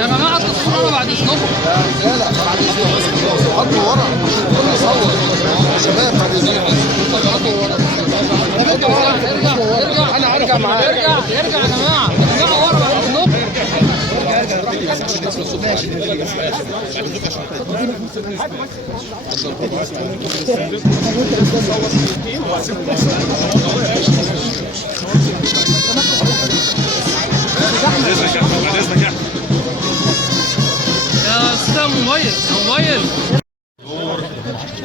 يا جماعه تصوروا بعد اذنكم. يا رجاله بعد اذنكم خطوه ورا عشان كنا نصور يا شباب. بعد اذنكم خطوه ورا. ارجع انا هرجع معاك. ارجع يا جماعه، ارجعوا ورا بعد اذنكم. يا استاذ موبايل.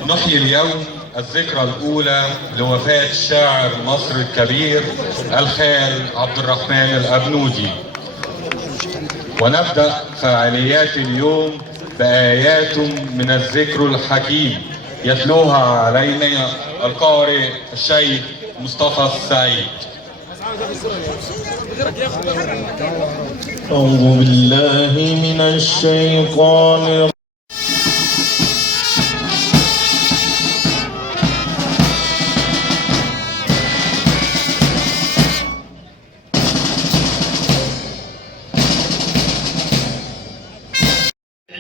نحيي اليوم الذكرى الأولى لوفاة شاعر مصر الكبير الخال عبد الرحمن الأبنودي، ونبدأ فعاليات اليوم بآيات من الذكر الحكيم يتلوها علينا القارئ الشيخ مصطفى السعيد. أعوذ بالله من الشيطان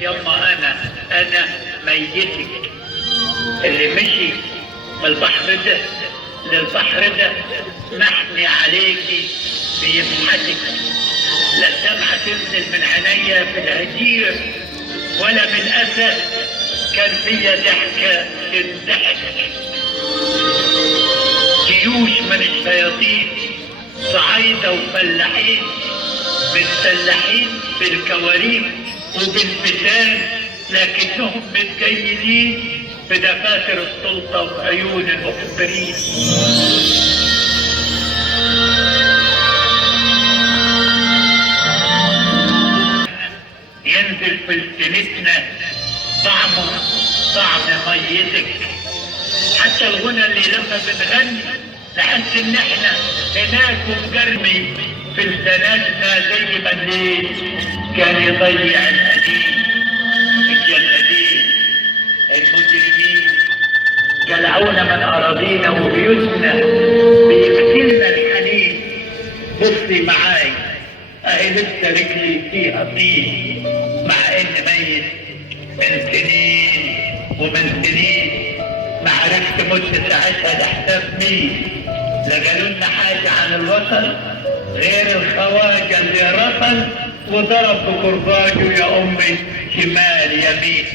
يما انا ميتك اللي مشي من البحر ده للبحر ده محني عليكي بيضحكك، لا دمعة تنزل من عينيا في الهجير ولا من اسى كان فيا ضحكة تضحك. جيوش من الشياطين صعايدة وفلاحين متسلحين بالكواريك وبالفتان، لكنهم متجيدين بدفاتر السلطة وعيون المخبرين. ينزل في لسانتنا طعم ميتك، حتى الغنى اللي لما بنغني نحس ان احنا هناك ومجرمي في لساناتنا زي ما الليل كان يضيع القديم. الجلادين المجرمين جلعونا من اراضينا وبيوتنا بيقتلنا الحنين. بصي معاي اهي لسه رجلي فيها طين، مع ان ميت من سنين ومن سنين ما عرفت مت ساعتها ده حساب مين. لا قالوا لنا حاجه عن الوطن غير الخواجه اللي رطل وضرب بكرباجه يا امي شمال يمين.